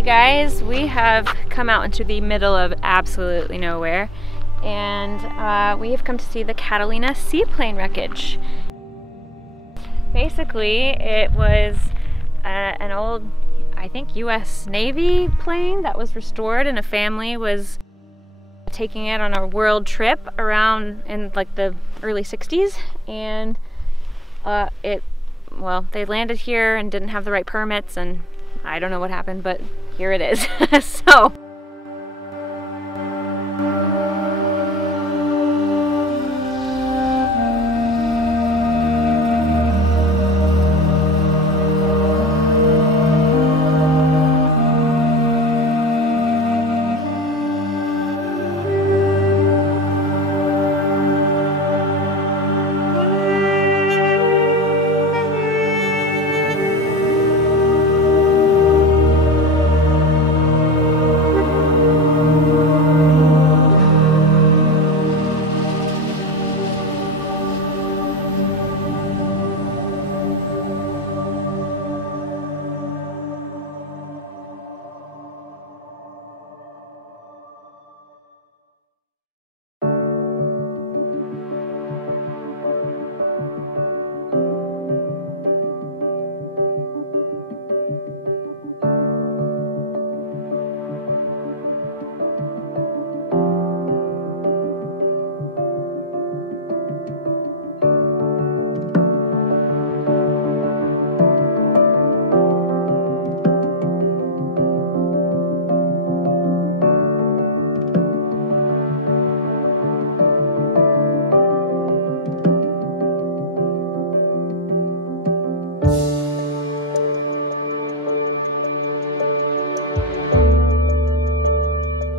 Hey guys, we have come out into the middle of absolutely nowhere, and we have come to see the Catalina Sea Plane wreckage. Basically, it was an old, I think, US Navy plane that was restored, and a family was taking it on a world trip around in like the early 60s, and they landed here and didn't have the right permits, and I don't know what happened, but here it is. So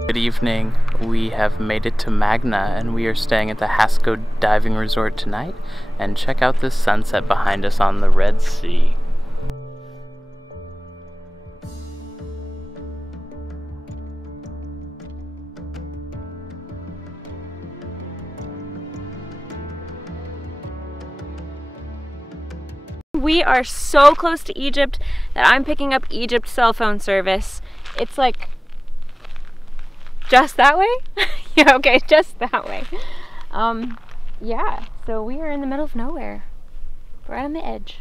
good evening. We have made it to Magna and we are staying at the Hasco Diving Resort tonight, and check out this sunset behind us on the Red Sea. we are so close to Egypt that I'm picking up Egypt cell phone service. It's like just that way? Yeah, okay, just that way. Yeah, so we are in the middle of nowhere, right on the edge.